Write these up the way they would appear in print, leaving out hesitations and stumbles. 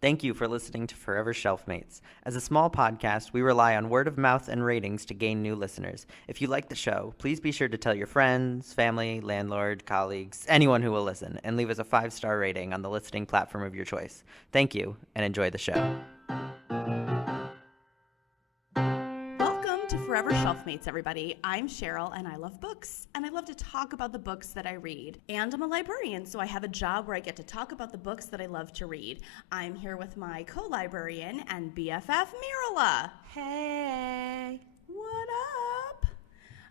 Thank you for listening to Forever Shelfmates. As a small podcast, we rely on word of mouth and ratings to gain new listeners. If you like the show, please be sure to tell your friends, family, landlord, colleagues, anyone who will listen, and leave us a 5-star rating on the listening platform of your choice. Thank you, and enjoy the show. Welcome to Forever Shelfmates, everybody. I'm Cheryl, and I love books, and I love to talk about the books that I read. And I'm a librarian, so I have a job where I get to talk about the books that I love to read. I'm here with my co-librarian and BFF, Mirele. Hey. What up?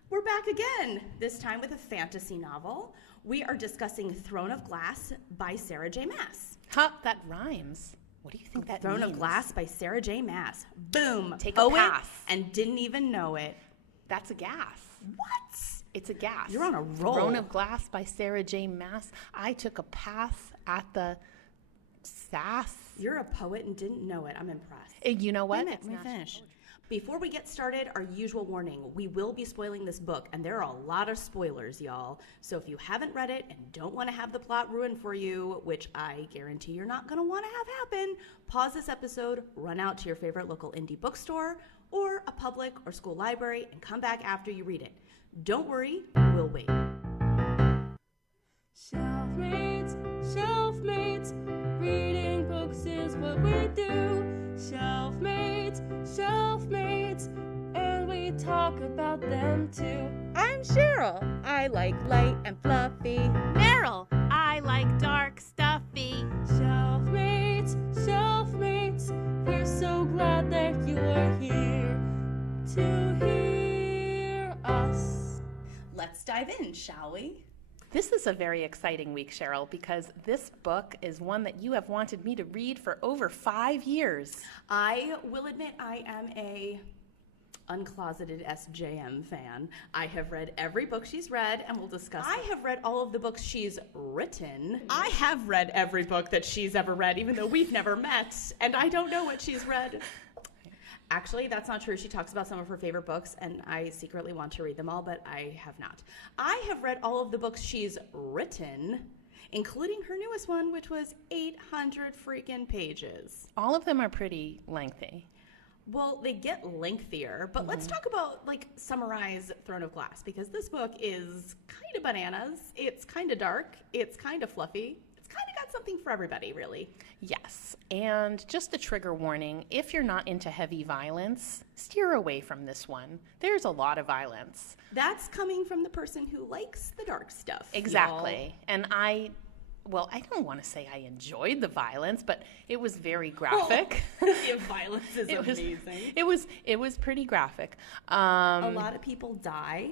We're back again, this time with a fantasy novel. We are discussing Throne of Glass by Sarah J. Maas. Huh, that rhymes. What do you think that Throne means? of Glass by Sarah J. Maas. Boom. Take a pass. And didn't even know it. That's a gas. What? It's a gas. You're on a roll. Throne of Glass by Sarah J. Maas. I took a pass at the SAS. You're a poet and didn't know it. I'm impressed. You know what? Let me finish. Before we get started, our usual warning. We will be spoiling this book, and there are a lot of spoilers, y'all. So if you haven't read it and don't want to have the plot ruined for you, which I guarantee you're not going to want to have happen, pause this episode, run out to your favorite local indie bookstore or a public or school library, and come back after you read it. Don't worry, we'll wait. Shelfmates, shelfmates, reading books is what we do. Shelfmates, shelfmates, and we talk about them too. I'm Cheryl. I like light and fluffy. Mirele, I like dark, stuffy. Shelfmates, shelfmates, we're so glad that you're here to hear us. Let's dive in, shall we? This is a very exciting week, Cheryl, because this book is one that you have wanted me to read for over 5 years. I will admit I am a uncloseted SJM fan. I have read every book she's read, and we'll discuss I have read all of the books she's written. I have read every book that she's ever read, even though we've never met, and I don't know what she's read. Actually, that's not true. She talks about some of her favorite books, and I secretly want to read them all, but I have not. I have read all of the books she's written, including her newest one, which was 800 freaking pages. All of them are pretty lengthy. Well, they get lengthier, but let's talk about, summarize Throne of Glass, because this book is kind of bananas. It's kind of dark. It's kind of fluffy. It's kind of got something for everybody, really. Yes, and just a trigger warning, if you're not into heavy violence, steer away from this one. There's a lot of violence. That's coming from the person who likes the dark stuff. Exactly. Y'all. And I don't want to say I enjoyed the violence, but it was very graphic. The violence is amazing. It was pretty graphic. A lot of people die,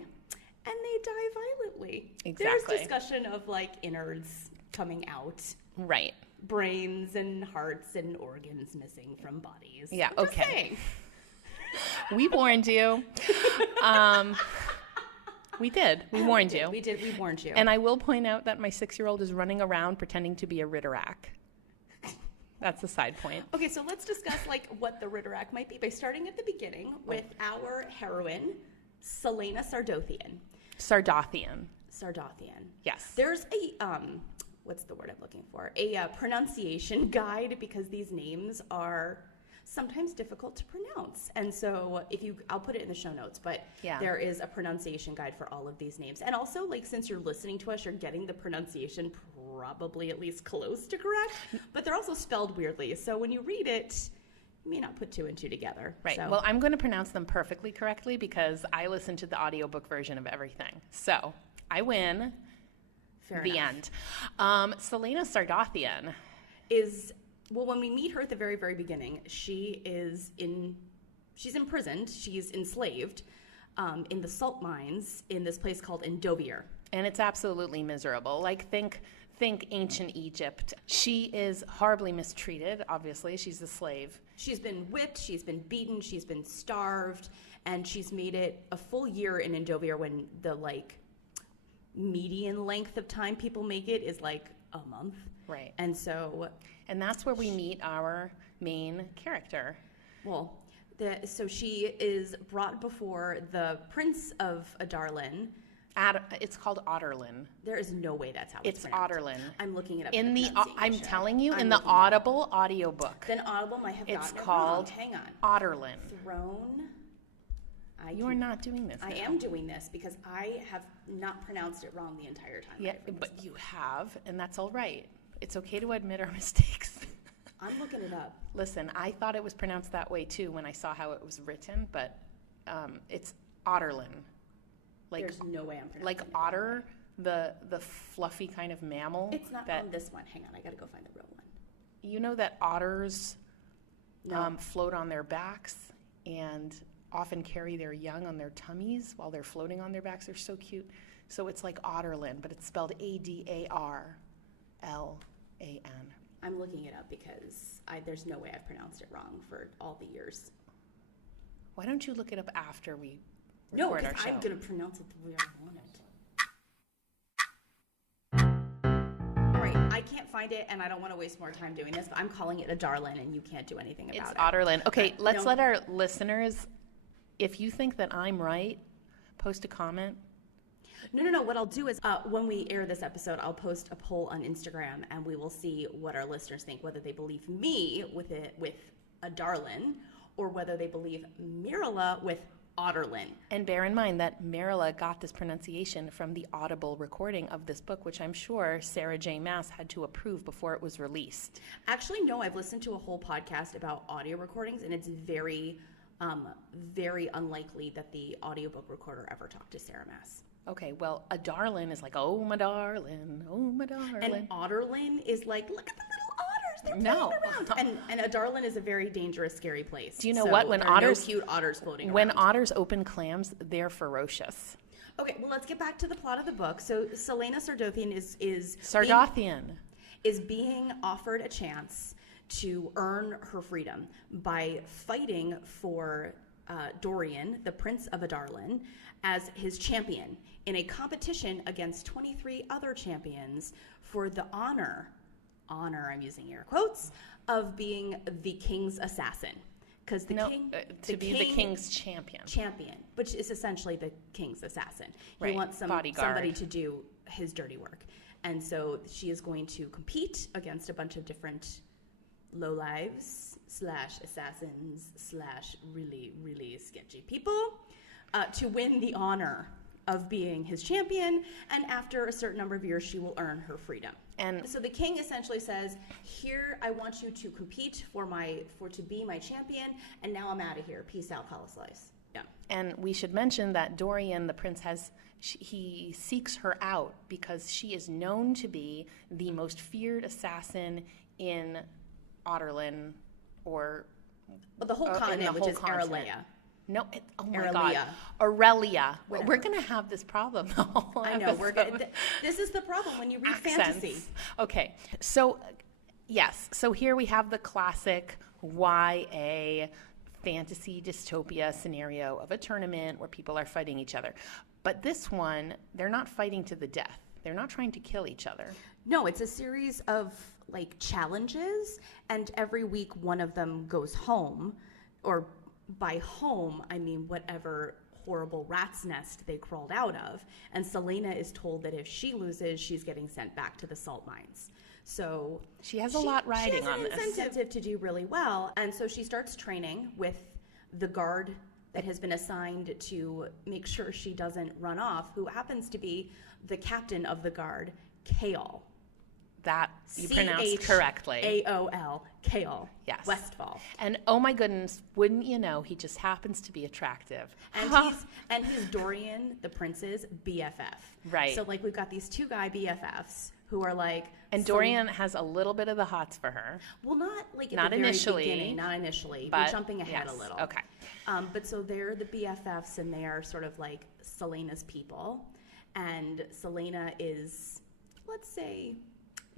and they die violently. Exactly. There's discussion of innards coming out. Right. Brains and hearts and organs missing from bodies. Yeah, I'm okay. Just saying. We warned you. We did. We warned you. We did. We warned you. And I will point out that my 6-year-old is running around pretending to be a Ritterak. That's a side point. Okay, so let's discuss what the Ritterak might be by starting at the beginning with our heroine, Celaena Sardothian. Sardothian. Yes. There's a what's the word I'm looking for? A pronunciation guide, because these names are sometimes difficult to pronounce. And so I'll put it in the show notes, but there is a pronunciation guide for all of these names. And also, since you're listening to us, you're getting the pronunciation probably at least close to correct, but they're also spelled weirdly. So when you read it, you may not put 2 and 2 together. Right. So. Well, I'm going to pronounce them perfectly correctly because I listened to the audiobook version of everything. So I win. Fair the enough. end. Celaena Sardothian is, when we meet her at the very, very beginning, she's imprisoned, she's enslaved in the salt mines in this place called Endovir. And it's absolutely miserable. Think ancient Egypt. She is horribly mistreated, obviously. She's a slave. She's been whipped, she's been beaten, she's been starved, and she's made it a full year in Endovir when the, median length of time people make it is a month. Right. And that's where we meet our main character. Well, so she is brought before the Prince of Adarlan, It's called Otterlin. There is no way that's how it's It's pronounced. Otterlin. I'm looking it up. In the, I'm pronunciation. telling you, I'm in the looking it up. Audible audiobook, Then Audible might have it's gotten called it wrong. Hang on. Otterlin. Throne. You are not doing this I now. am doing this because I have not pronounced it wrong the entire time. Yeah, I've written but this you have, and that's all right. It's okay to admit our mistakes. book. I'm looking it up. Listen, I thought it was pronounced that way too when I saw how it was written, but it's Otterlin. There's no way I'm pronouncing Like it. otter, the fluffy kind of mammal. It's not that, on this one. Hang on, I gotta go find the real one. You know that otters No. float on their backs and often carry their young on their tummies while they're floating on their backs. They're so cute. So it's like Otterlin, but it's spelled Adarlan. I'm looking it up because there's no way I've pronounced it wrong for all the years. Why don't you look it up after we No, record our because show? I'm gonna pronounce it the way I want it. All right, I can't find it, and I don't want to waste more time doing this. But I'm calling it a darlin, and you can't do anything It's about it. Otterlin. Okay, let's no. let our listeners, if you think that I'm right, post a comment. No. What I'll do is when we air this episode, I'll post a poll on Instagram, and we will see what our listeners think, whether they believe me with a darlin, or whether they believe Mirele with Otterlin. And bear in mind that Mirele got this pronunciation from the audible recording of this book, which I'm sure Sarah J. Maas had to approve before it was released. Actually, no, I've listened to a whole podcast about audio recordings, and it's very, very unlikely that the audiobook recorder ever talked to Sarah Maas. Okay, well, a darlin is like, oh, my darling, oh, my darling. And Otterlin is like, look at the little otters, they're No. playing around. And a darlin is a very dangerous, scary place. Do you know So what? When there are otters, no cute otters floating when around. otters open clams, they're ferocious. Okay, well, let's get back to the plot of the book. So Selena Sardothian is being offered a chance to earn her freedom by fighting for Dorian, the Prince of Adarlan, as his champion in a competition against 23 other champions for the honor, I'm using air quotes, of being the king's assassin. Because the king... to be the king's champion. Which is essentially the king's assassin. Right, He wants bodyguard. somebody to do his dirty work. And so she is going to compete against a bunch of different lowlives / assassins / really, really sketchy people to win the honor of being his champion. And after a certain number of years, she will earn her freedom. And So the king essentially says, here, I want you to compete to be my champion, and now I'm out of here. Peace out, Hollis Slice. Yeah. And we should mention that Dorian, the prince, he seeks her out because she is known to be the most feared assassin in Otterlin, or But the whole in the continent, which whole is continent. Aurelia. No, oh my Aurelia. God, Aurelia. Whatever. We're gonna have this problem. The whole I know. episode. This is the problem when you read Accents. fantasy. Okay, so yes, so here we have the classic YA fantasy dystopia scenario of a tournament where people are fighting each other. But this one, they're not fighting to the death. They're not trying to kill each other. No, it's a series of challenges, and every week one of them goes home, or by home I mean whatever horrible rat's nest they crawled out of. And Selena is told that if she loses, she's getting sent back to the salt mines. So She has a lot riding on She has an this. incentive to do really well, and so she starts training with the guard that has been assigned to make sure she doesn't run off, who happens to be the captain of the guard, Chaol. That you pronounced correctly. Chaol, Chaol. Yes. Westfall. And oh my goodness, wouldn't you know, he just happens to be attractive. And he's Dorian, the prince's BFF. Right. So we've got these two guy BFFs who are And Dorian has a little bit of the hots for her. well, not at Not the very initially, beginning, not initially. but We're jumping ahead yes, a little. okay. But so they're the BFFs, and they are sort of like Selena's people. And Selena is, let's say,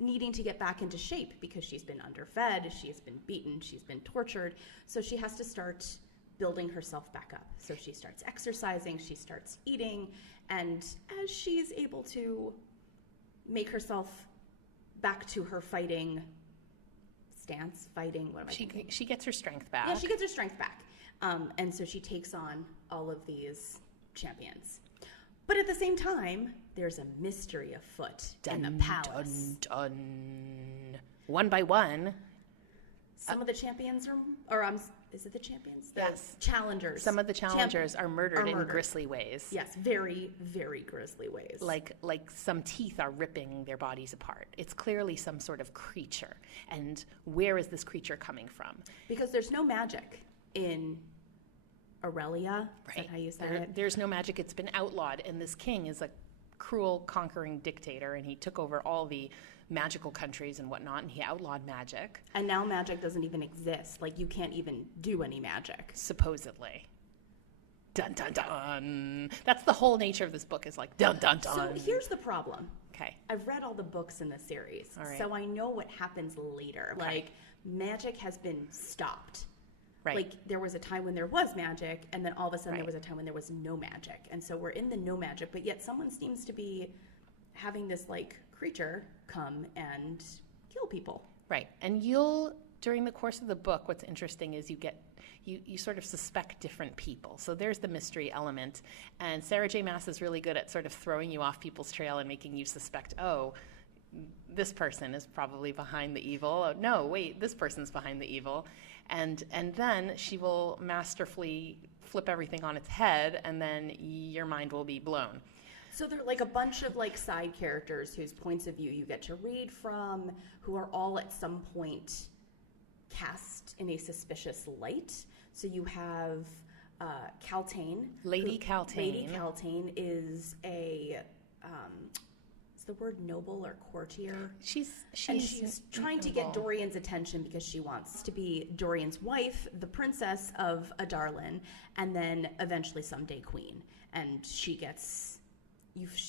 needing to get back into shape because she's been underfed, she's been beaten, she's been tortured. So she has to start building herself back up. So she starts exercising, she starts eating, and as she's able to make herself back to her fighting stance, what am I thinking? She gets her strength back. Yeah, she gets her strength back. And so she takes on all of these champions. But at the same time, there's a mystery afoot in the palace. Dun, dun. One by one. Some of the champions is it the champions? The Yes. challengers. Some of the challengers are murdered in grisly ways. Yes, very, very grisly ways. Like some teeth are ripping their bodies apart. It's clearly some sort of creature. And where is this creature coming from? Because there's no magic in Aurelia. Is that how you say it? There's no magic. It's been outlawed. And this king is a cruel, conquering dictator. And he took over all the magical countries and whatnot. And he outlawed magic. And now magic doesn't even exist. Like, you can't even do any magic. Supposedly. Dun, dun, dun. That's the whole nature of this book, is like dun, dun, dun. So here's the problem. Okay. I've read all the books in the series. All right. So I know what happens later. Okay. Like, magic has been stopped. Right. Like, there was a time when there was magic, and then all of a sudden Right. there was a time when there was no magic. And so we're in the no magic, but yet someone seems to be having this, like, creature come and kill people. Right. And during the course of the book, what's interesting is you sort of suspect different people. So there's the mystery element. And Sarah J. Maas is really good at sort of throwing you off people's trail and making you suspect, oh, this person is probably behind the evil. Oh, no, wait, this person's behind the evil. And then she will masterfully flip everything on its head, and then your mind will be blown. So they're like a bunch of like side characters whose points of view you get to read from, who are all at some point cast in a suspicious light. So you have Kaltain. Lady Kaltain. Lady Kaltain is is the word noble or courtier? She's trying to get Dorian's attention because she wants to be Dorian's wife, the princess of Adarlan, and then eventually someday queen. And she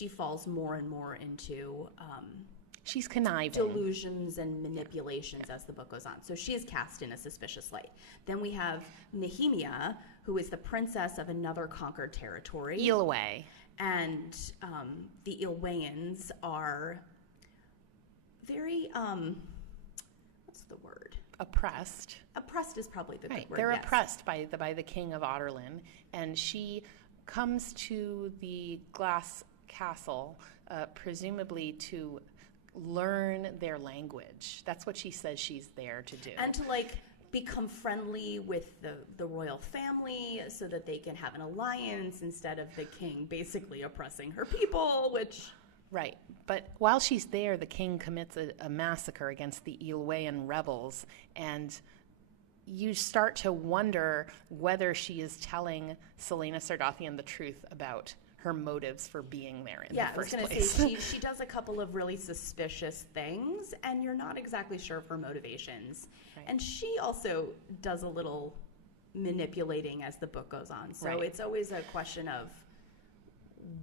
falls more and more into she's conniving. delusions and manipulations as the book goes on. So she is cast in a suspicious light. Then we have Nehemia, who is the princess of another conquered territory. Eelway. And the Ilwayans are very, what's the word? Oppressed. Oppressed is probably the Right. good word. They're yes. oppressed by the king of Adarlan, and she comes to the glass castle, presumably to learn their language. That's what she says she's there to do. And to become friendly with the royal family so that they can have an alliance instead of the king basically oppressing her people, which... Right. But while she's there, the king commits a massacre against the Eelwayan rebels, and you start to wonder whether she is telling Celaena Sardathian the truth about her motives for being there in the first place. I was going to say, she does a couple of really suspicious things, and you're not exactly sure of her motivations. Right. And she also does a little manipulating as the book goes on. So It's always a question of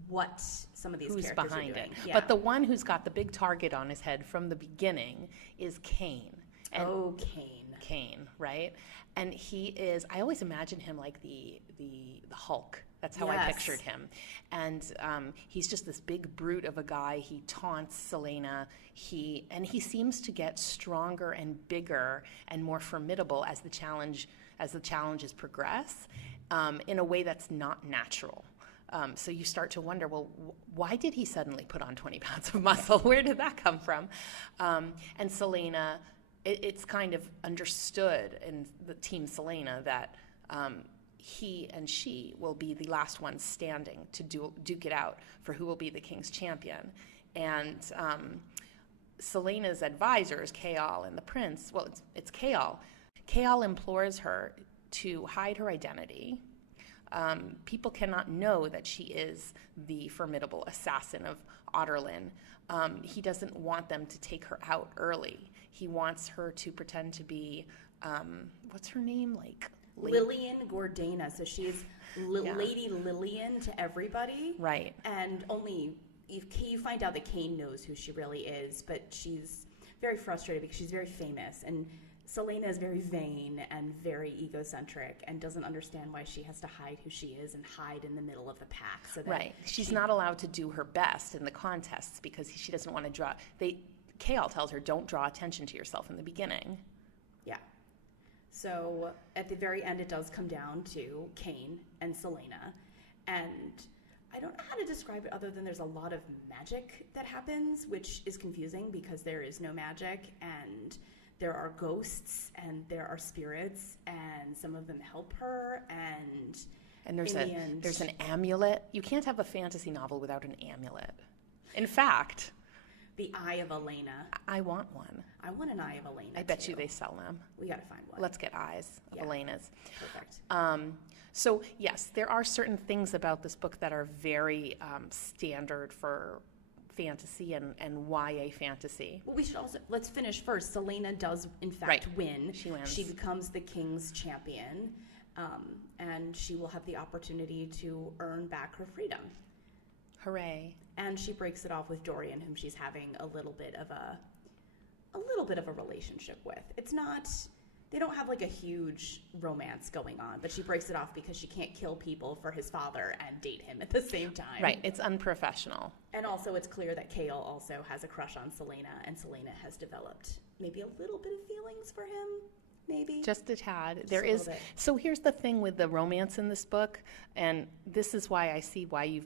what some of these characters are doing. Yeah. But the one who's got the big target on his head from the beginning is Cain. Cain, right? And he is, I always imagine him like the Hulk. That's how I pictured him. And he's just this big brute of a guy. He taunts Celaena. He seems to get stronger and bigger and more formidable as the challenges progress, in a way that's not natural. So you start to wonder, well, why did he suddenly put on 20 pounds of muscle? Where did that come from? And Celaena, it's kind of understood in the team Celaena that he and she will be the last ones standing to duke it out for who will be the king's champion. And Celaena's advisors, Chaol and the prince, well, it's Chaol. Chaol implores her to hide her identity. People cannot know that she is the formidable assassin of Adarlan. He doesn't want them to take her out early. He wants her to pretend to be, what's her name? Lillian Gordana. So she's Lady Lillian to everybody. Right. And only you find out that Cain knows who she really is, but she's very frustrated because she's very famous. And Celaena is very vain and very egocentric and doesn't understand why she has to hide who she is and hide in the middle of the pack. So that She's not allowed to do her best in the contests because she doesn't want to draw. Chaol tells her, don't draw attention to yourself in the beginning. Yeah. So at the very end, it does come down to Cain and Celaena. And I don't know how to describe it other than there's a lot of magic that happens, which is confusing because there is no magic, and there are ghosts and there are spirits, and some of them help her, and there's an amulet. You can't have a fantasy novel without an amulet. In fact, the Eye of Elena. I want one. I want an Eye of Elena. I bet you they sell them. We gotta find one. Let's get eyes of Elena's. Perfect. So yes, there are certain things about this book that are very standard for fantasy and YA fantasy. Well, we should also, let's finish first. Selena does, in fact, win. She wins. She becomes the king's champion, and she will have the opportunity to earn back her freedom. Hooray. And she breaks it off with Dorian, whom she's having a little bit of a relationship with. It's not, they don't have like a huge romance going on, but she breaks it off because she can't kill people for his father and date him at the same time. Right, it's unprofessional. And also it's clear that Kale also has a crush on Selena, and Selena has developed maybe a little bit of feelings for him, maybe. Just a tad. Just There a is. little bit. So here's the thing with the romance in this book, and this is why I see why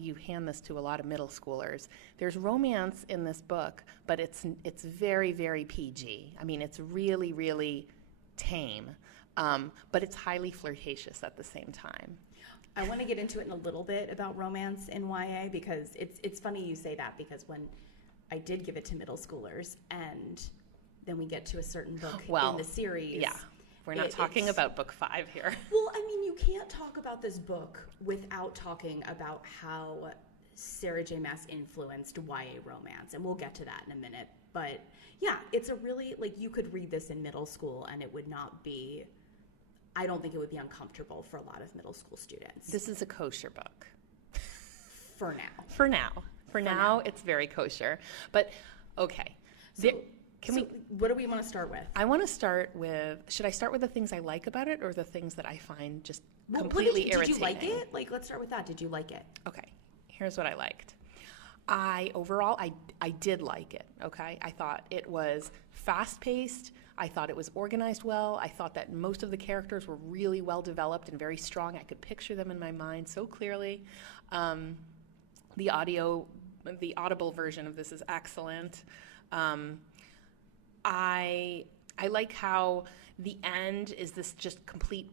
you hand this to a lot of middle schoolers. There's romance in this book, but it's very, very PG. I mean, it's really, really tame, but it's highly flirtatious at the same time. I want to get into it in a little bit about romance in YA, because it's funny you say that, because when I did give it to middle schoolers and then we get to a certain book in the series. Yeah. We're not talking about book 5 here. Well, I mean, you can't talk about this book without talking about how Sarah J. Maas influenced YA romance, and we'll get to that in a minute. But yeah, it's a really, like, you could read this in middle school and it would not be, I don't think it would be uncomfortable for a lot of middle school students. This is a kosher book. For now. For now, it's very kosher. But, okay. What do we want to start with? I want to start with, should I start with the things I like about it or the things that I find just completely irritating? Did you like it? Like, let's start with that. Did you like it? Okay, here's what I liked. Overall, I did like it, okay? I thought it was fast-paced. I thought it was organized well. I thought that most of the characters were really well developed and very strong. I could picture them in my mind so clearly. The audible version of this is excellent. I like how the end is this just complete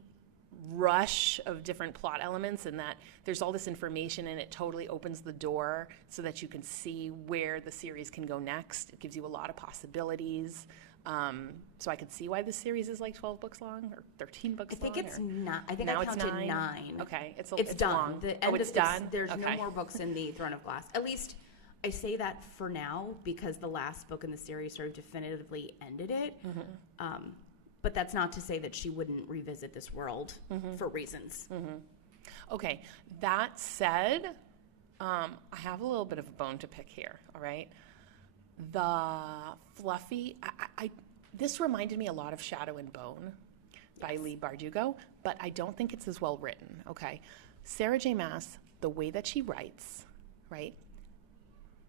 rush of different plot elements, and that there's all this information and it totally opens the door so that you can see where the series can go next. It gives you a lot of possibilities. So I could see why this series is like 12 books long or 13 books long. I think it's not. I think I counted 9. Okay, it's done. long. It's done? There's okay. no more books in the Throne of Glass. At least I say that for now because the last book in the series sort of definitively ended it. Mm-hmm. But that's not to say that she wouldn't revisit this world for reasons. Mm-hmm. Okay, that said, I have a little bit of a bone to pick here, all right? The fluffy, this reminded me a lot of Shadow and Bone by Leigh Bardugo, but I don't think it's as well written, okay? Sarah J. Maas, the way that she writes, right?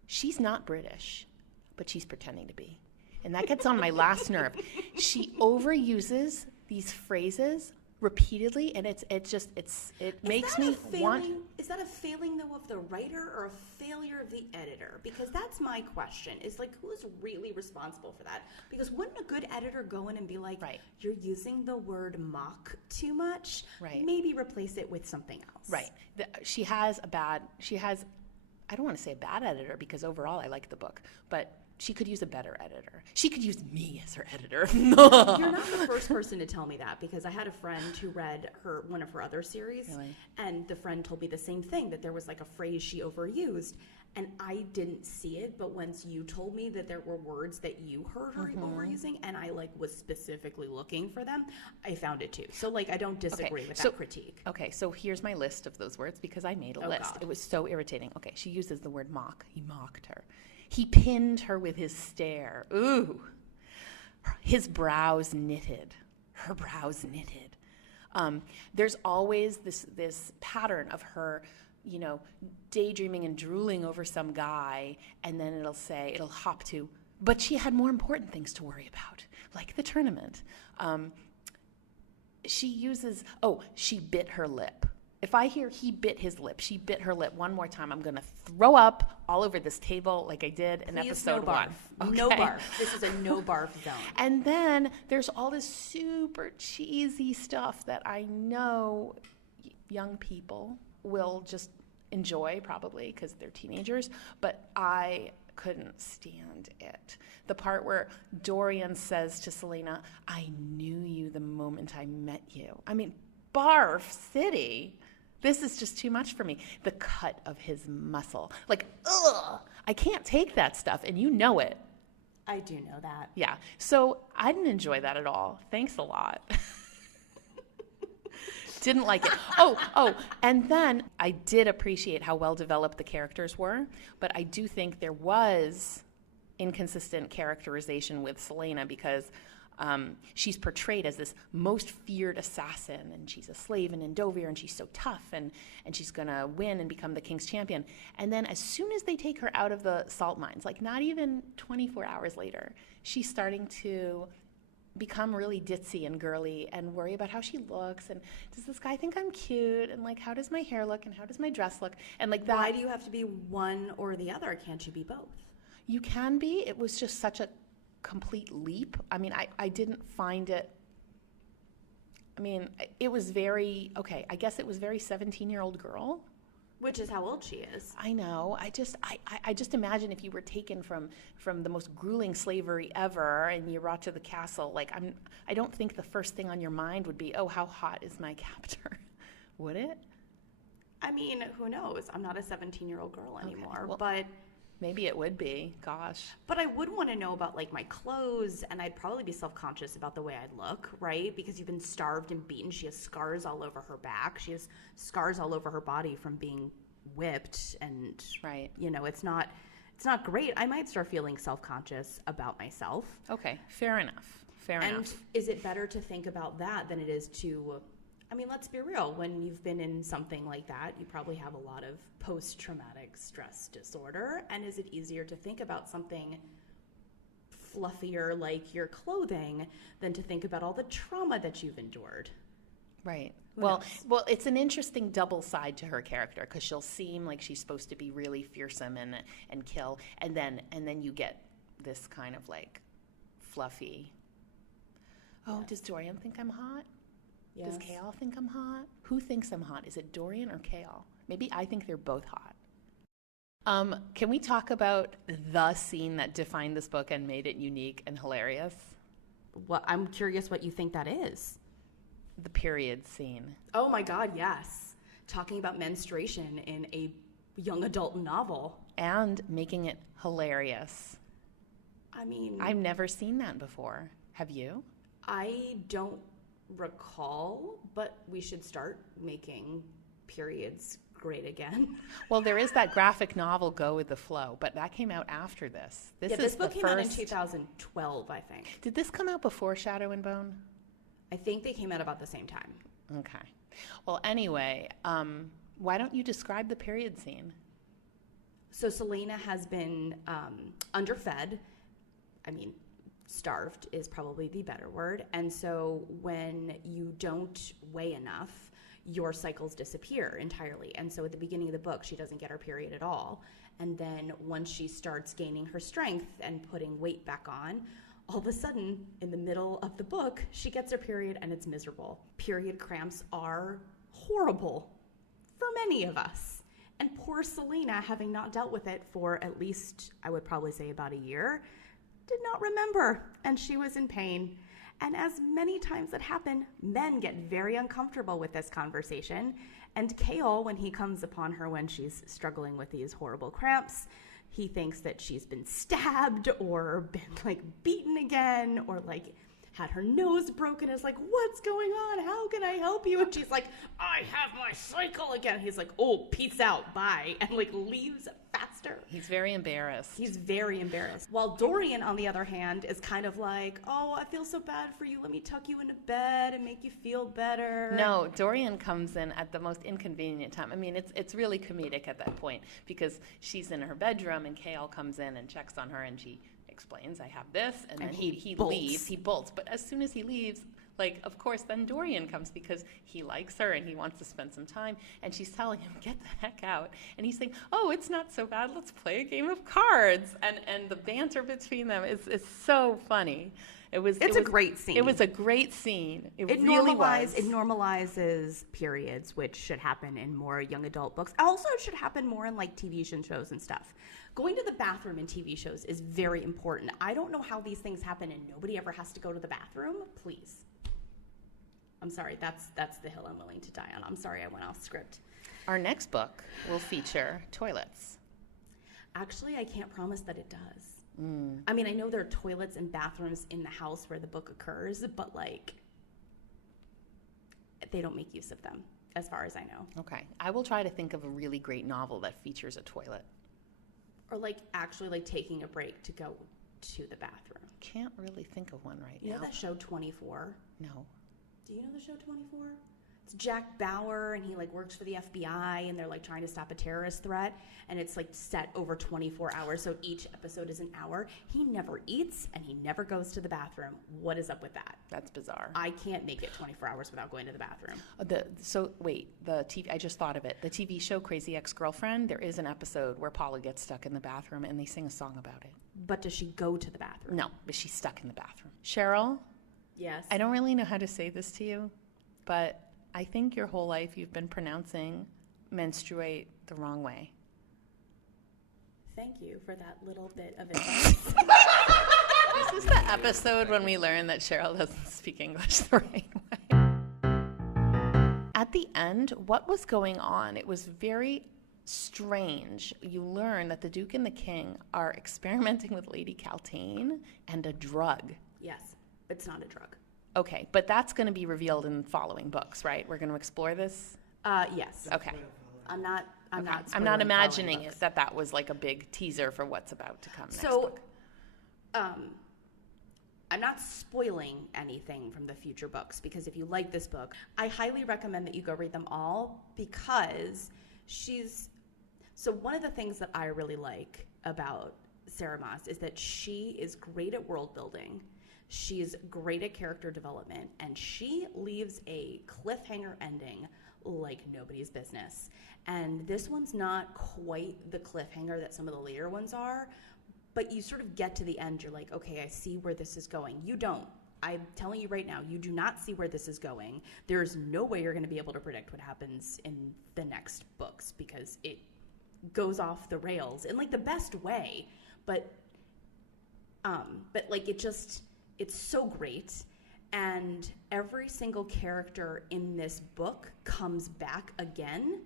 She's not British, but she's pretending to be. And that gets on my last nerve. She overuses these phrases repeatedly, and it makes me want. Is that a failing though of the writer or a failure of the editor? Because that's my question. Is like, who is really responsible for that? Because wouldn't a good editor go in and be like, right, you're using the word mock too much. Right. Maybe replace it with something else. Right. I don't want to say a bad editor because overall I like the book, but she could use a better editor. She could use me as her editor. You're not the first person to tell me that, because I had a friend who read one of her other series, really? And the friend told me the same thing, that there was like a phrase she overused, and I didn't see it, but once you told me that there were words that you heard her overusing, and I like was specifically looking for them, I found it too. So like, I don't disagree with that critique. Okay, so here's my list of those words because I made a list. God. It was so irritating. Okay, she uses the word mock. He mocked her. He pinned her with his stare. Ooh. His brows knitted. Her brows knitted. There's always this pattern of her, daydreaming and drooling over some guy, and then it'll hop to, but she had more important things to worry about, like the tournament. She bit her lip. if I hear he bit his lip, she bit her lip one more time, I'm going to throw up all over this table like I did in Please, episode no barf. 1. No barf. This is a no barf zone. And then there's all this super cheesy stuff that I know young people will just enjoy probably because they're teenagers, but I couldn't stand it. The part where Dorian says to Selena, I knew you the moment I met you. I mean, barf city. This is just too much for me. The cut of his muscle. Like, ugh, I can't take that stuff, and you know it. I do know that. Yeah, so I didn't enjoy that at all. Thanks a lot. Didn't like it. Oh, and then I did appreciate how well developed the characters were, but I do think there was inconsistent characterization with Selena because she's portrayed as this most feared assassin, and she's a slave in Endovir, and she's so tough, and she's going to win and become the king's champion. And then as soon as they take her out of the salt mines, like not even 24 hours later, she's starting to become really ditzy and girly and worry about how she looks, and does this guy think I'm cute, and like how does my hair look, and how does my dress look, and like that. Why do you have to be one or the other? Can't you be both? You can be. It was just such a complete leap. I mean, I didn't find it, I mean, it was very, okay, I guess it was very 17-year-old girl. Which is how old she is. I know. I just imagine if you were taken from the most grueling slavery ever and you're brought to the castle, like I don't think the first thing on your mind would be, oh, how hot is my captor? Would it? I mean, who knows? I'm not a 17-year-old girl anymore, well, but maybe it would be. Gosh. But I would want to know about like my clothes, and I'd probably be self-conscious about the way I'd look, right? Because you've been starved and beaten. She has scars all over her back. She has scars all over her body from being whipped, and right. You know, it's not great. I might start feeling self-conscious about myself. Okay, fair enough. And is it better to think about that than it is to, I mean, let's be real. When you've been in something like that, you probably have a lot of post-traumatic stress disorder. And is it easier to think about something fluffier like your clothing than to think about all the trauma that you've endured? Right. Well, it's an interesting double side to her character because she'll seem like she's supposed to be really fearsome and kill, and then you get this kind of like fluffy. Oh, does Dorian think I'm hot? Yes. Does Kale think I'm hot? Who thinks I'm hot? Is it Dorian or Kale? Maybe I think they're both hot. Can we talk about the scene that defined this book and made it unique and hilarious? Well, I'm curious what you think that is. The period scene. Oh my God, yes. Talking about menstruation in a young adult novel. And making it hilarious. I mean, I've never seen that before. Have you? I don't recall, but we should start making periods great again. Well, there is that graphic novel Go With the Flow, but that came out after this. This book came out in 2012, I think. Did this come out before Shadow and Bone? I think they came out about the same time. Okay. Well, anyway, why don't you describe the period scene? So Selena has been underfed. I mean, starved is probably the better word. And so when you don't weigh enough, your cycles disappear entirely. And so at the beginning of the book, she doesn't get her period at all. And then once she starts gaining her strength and putting weight back on, all of a sudden, in the middle of the book, she gets her period and it's miserable. Period cramps are horrible for many of us. And poor Selena, having not dealt with it for at least, I would probably say about a year, did not remember, and she was in pain. And as many times that happen, men get very uncomfortable with this conversation. And Kale, when he comes upon her when she's struggling with these horrible cramps, he thinks that she's been stabbed or been like beaten again or like had her nose broken. Is like, what's going on? How can I help you? And she's like, I have my cycle again. He's like, oh, peace out, bye, and like leaves faster. He's very embarrassed. He's very embarrassed. While Dorian, on the other hand, is kind of like, oh, I feel so bad for you. Let me tuck you into bed and make you feel better. No, Dorian comes in at the most inconvenient time. I mean, it's really comedic at that point because she's in her bedroom and Kale comes in and checks on her and she explains, I have this, and then he bolts. leaves. He bolts. But as soon as he leaves, Like, of course, then Dorian comes because he likes her and he wants to spend some time. And she's telling him, get the heck out. And he's saying, oh, it's not so bad. Let's play a game of cards. And the banter between them is so funny. It's a great scene. It was a great scene. It really was. It normalizes periods, which should happen in more young adult books. Also, it should happen more in like TV shows and stuff. Going to the bathroom in TV shows is very important. I don't know how these things happen and nobody ever has to go to the bathroom. Please. I'm sorry. That's the hill I'm willing to die on. I'm sorry I went off script. Our next book will feature toilets. Actually, I can't promise that it does. I mean, I know there are toilets and bathrooms in the house where the book occurs, but like, they don't make use of them, as far as I know. Okay. I will try to think of a really great novel that features a toilet. Or like actually like taking a break to go to the bathroom. Can't really think of one right You now. know that show 24? No. Do you know the show 24? It's Jack Bauer, and he like works for the FBI, and they're like trying to stop a terrorist threat, and it's like set over 24 hours, so each episode is an hour. He never eats, and he never goes to the bathroom. What is up with that? That's bizarre. I can't make it 24 hours without going to the bathroom. The TV, I just thought of it. The TV show Crazy Ex-Girlfriend, there is an episode where Paula gets stuck in the bathroom, and they sing a song about it. But does she go to the bathroom? No, but she's stuck in the bathroom. Cheryl? Yes. I don't really know how to say this to you, but I think your whole life you've been pronouncing menstruate the wrong way. Thank you for that little bit of advice. This is the episode when we learn that Cheryl doesn't speak English the right way. At the end, what was going on? It was very strange. You learn that the Duke and the King are experimenting with Lady Caltaine and a drug. Yes, it's not a drug. Okay, but that's going to be revealed in following books, right? We're going to explore this? Yes. Okay. I'm not I'm not imagining it that was like a big teaser for what's about to come next book. I'm not spoiling anything from the future books, because if you like this book, I highly recommend that you go read them all, because so one of the things that I really like about Sarah Maas is that she is great at world building. She's great at character development, and she leaves a cliffhanger ending like nobody's business. And this one's not quite the cliffhanger that some of the later ones are, but you sort of get to the end, you're like, okay, I see where this is going. You don't. I'm telling you right now, you do not see where this is going. There's no way you're going to be able to predict what happens in the next books, because it goes off the rails in like the best way, but like it's so great, and every single character in this book comes back again.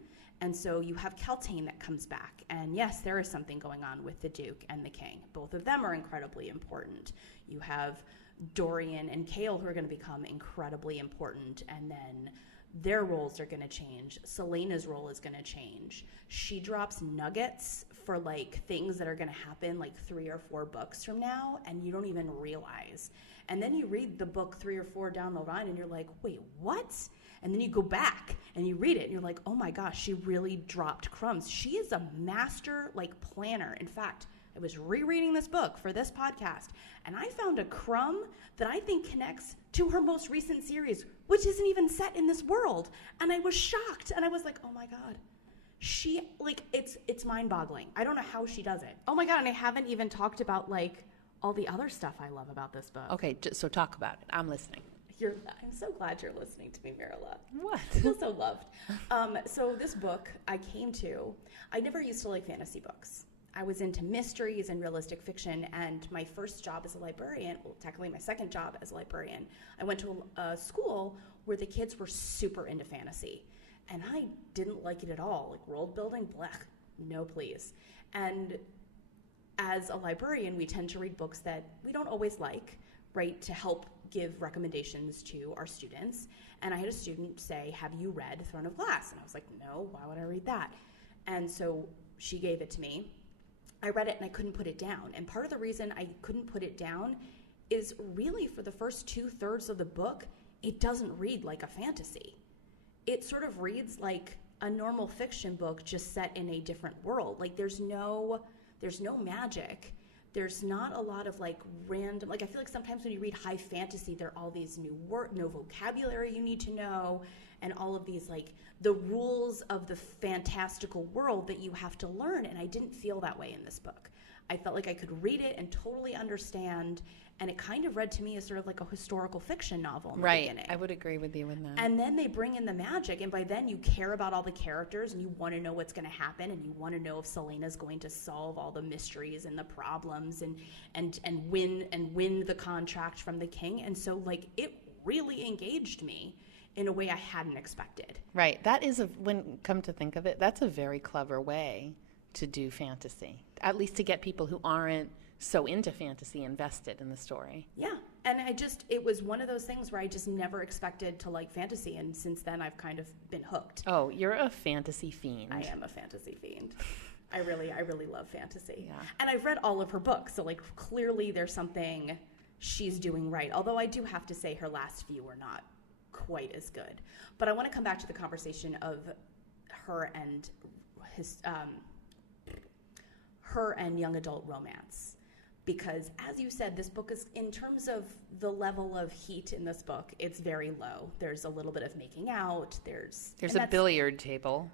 And so you have Caltaine that comes back, and yes, there is something going on with the Duke and the King. Both of them are incredibly important. You have Dorian and Chaol, who are going to become incredibly important, and then their roles are going to change. Celaena's role is going to change. She drops nuggets for like things that are going to happen like 3 or 4 books from now, and you don't even realize. And then you read the book 3 or 4 down the line, and you're like, wait, what? And then you go back and you read it, and you're like, oh my gosh, she really dropped crumbs. She is a master like planner. In fact, I was rereading this book for this podcast, and I found a crumb that I think connects to her most recent series, which isn't even set in this world. And I was shocked, and I was like, oh my God. She, like, it's mind-boggling. I don't know how she does it. Oh my God, and I haven't even talked about, like, all the other stuff I love about this book. Okay, so talk about it. I'm listening. I'm so glad you're listening to me, Mirele. What? I feel so loved. So this book I never used to like fantasy books. I was into mysteries and realistic fiction, and my first job as a librarian, well, technically my second job as a librarian, I went to a school where the kids were super into fantasy, and I didn't like it at all. Like world building, blech, no please. And as a librarian, we tend to read books that we don't always like, right, to help give recommendations to our students. And I had a student say, have you read Throne of Glass? And I was like, no, why would I read that? And so she gave it to me. I read it and I couldn't put it down. And part of the reason I couldn't put it down is really for the first 2/3 of the book, it doesn't read like a fantasy. It sort of reads like a normal fiction book just set in a different world. Like there's no magic. there's not a lot of like random, like I feel like sometimes when you read high fantasy, there are all these no vocabulary you need to know, and all of these like the rules of the fantastical world that you have to learn. And I didn't feel that way in this book. I felt like I could read it and totally understand, and it kind of read to me as sort of like a historical fiction novel in the beginning. I would agree with you in that. And then they bring in the magic, and by then you care about all the characters, and you want to know what's going to happen, and you want to know if Celaena's going to solve all the mysteries and the problems, and win the contract from the king. And so like it really engaged me in a way I hadn't expected. Right. That is when come to think of it, that's a very clever way to do fantasy. At least to get people who aren't so into fantasy invested in the story. Yeah. And it was one of those things where I just never expected to like fantasy, and since then I've kind of been hooked. Oh, you're a fantasy fiend. I am a fantasy fiend. I really love fantasy. Yeah. And I've read all of her books, so like clearly there's something she's doing right. Although I do have to say her last few were not quite as good. But I want to come back to the conversation of her and young adult romance. Because as you said, this book is, in terms of the level of heat in this book, it's very low. There's a little bit of making out. There's a billiard table.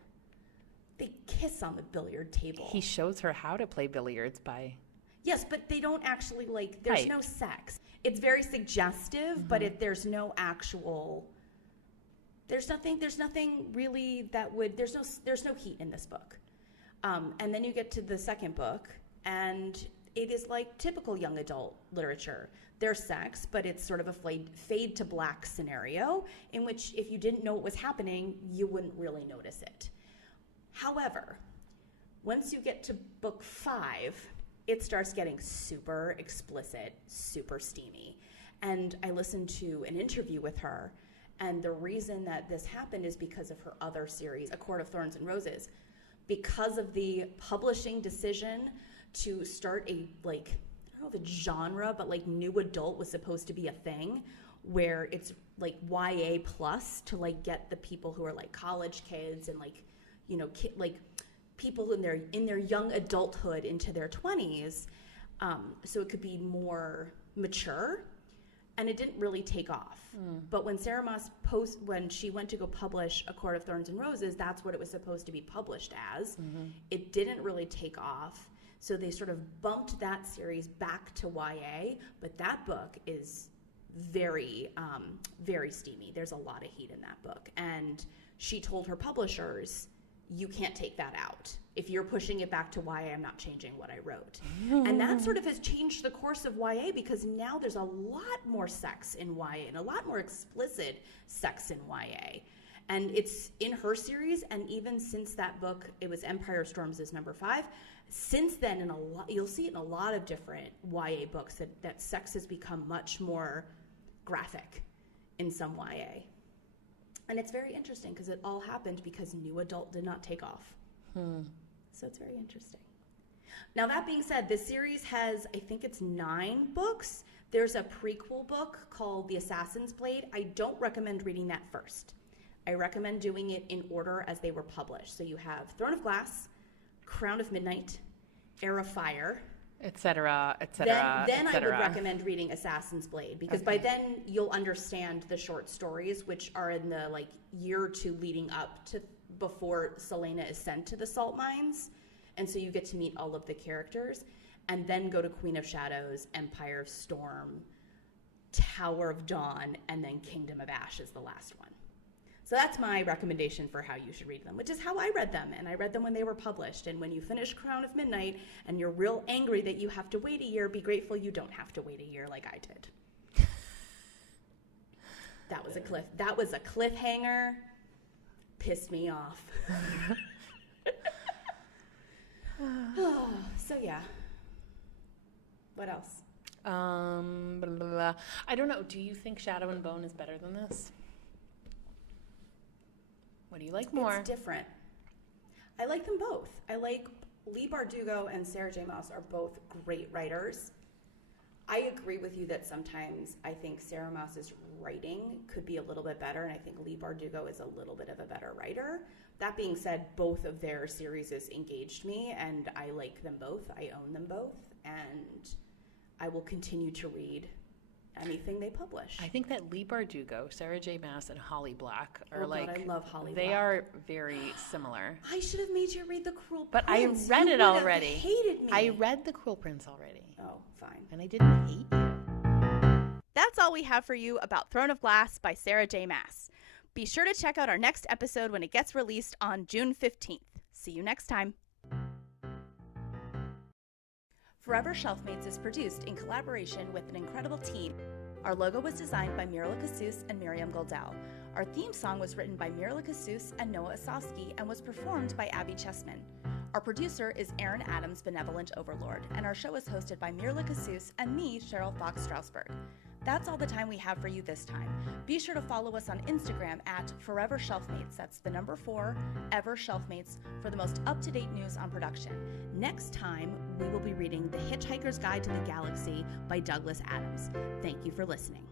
They kiss on the billiard table. He shows her how to play billiards by... Yes, but they don't actually, like, there's no sex. It's very suggestive, but there's no actual... There's nothing really that would... There's no heat in this book. And then you get to the second book, and it is like typical young adult literature. There's sex, but it's sort of a fade to black scenario in which if you didn't know what was happening, you wouldn't really notice it. However, once you get to book 5, it starts getting super explicit, super steamy. And I listened to an interview with her, and the reason that this happened is because of her other series, A Court of Thorns and Roses. Because of the publishing decision to start a, like, I don't know if it's genre, but like new adult was supposed to be a thing where it's like YA plus to like get the people who are like college kids and like, you know, like people in their young adulthood into their 20s. So it could be more mature, and it didn't really take off. But when Sarah Maas when she went to go publish A Court of Thorns and Roses, that's what it was supposed to be published as. It didn't really take off. So they sort of bumped that series back to YA, but that book is very, very steamy. There's a lot of heat in that book. And she told her publishers, you can't take that out. If you're pushing it back to YA, I'm not changing what I wrote. And that sort of has changed the course of YA, because now there's a lot more sex in YA and a lot more explicit sex in YA. And it's in her series, and even since that book, it was Empire Storms is number 5. Since then, you'll see it in a lot of different YA books that sex has become much more graphic in some YA. And it's very interesting because it all happened because new adult did not take off. So it's very interesting. Now, that being said, this series has, I think it's 9 books. There's a prequel book called The Assassin's Blade. I don't recommend reading that first. I recommend doing it in order as they were published. So you have Throne of Glass, Crown of Midnight, Heir of Fire, etc., etc. Then I would recommend reading Assassin's Blade, because by then you'll understand the short stories, which are in the like year or two leading up to before Celaena is sent to the salt mines, and so you get to meet all of the characters, and then go to Queen of Shadows, Empire of Storm, Tower of Dawn, and then Kingdom of Ash is the last one. So that's my recommendation for how you should read them, which is how I read them. And I read them when they were published. And when you finish Crown of Midnight and you're real angry that you have to wait a year, be grateful you don't have to wait a year like I did. That was a cliffhanger. Pissed me off. So yeah. What else? Blah, blah, blah. I don't know. Do you think Shadow and Bone is better than this? What do you like more? It's different. I like them both. I like Leigh Bardugo and Sarah J. Maas are both great writers. I agree with you that sometimes I think Sarah Maas's writing could be a little bit better, and I think Leigh Bardugo is a little bit of a better writer. That being said, both of their series engaged me, and I like them both. I own them both, and I will continue to read anything they publish. I think that Lee Bardugo, Sarah J. Maas, and Holly Black are God, I love Holly they Black. are very similar. I should have made you read The Cruel But Prince. I read You it would have already. hated me. I read The Cruel Prince already. Oh, fine. And I didn't hate you. That's all we have for you about Throne of Glass by Sarah J. Maas. Be sure to check out our next episode when it gets released on June 15th. See you next time. Forever Shelfmates is produced in collaboration with an incredible team. Our logo was designed by Mirele and Miriam Goldau. Our theme song was written by Mirele and Noah Osowski and was performed by Abby Chessman. Our producer is Aaron Adams, Benevolent Overlord, and our show is hosted by Mirele and me, Cheryl Fox Strausberg. That's all the time we have for you this time. Be sure to follow us on Instagram at Forever Shelfmates. That's the number 4, Ever Shelfmates, for the most up-to-date news on production. Next time, we will be reading The Hitchhiker's Guide to the Galaxy by Douglas Adams. Thank you for listening.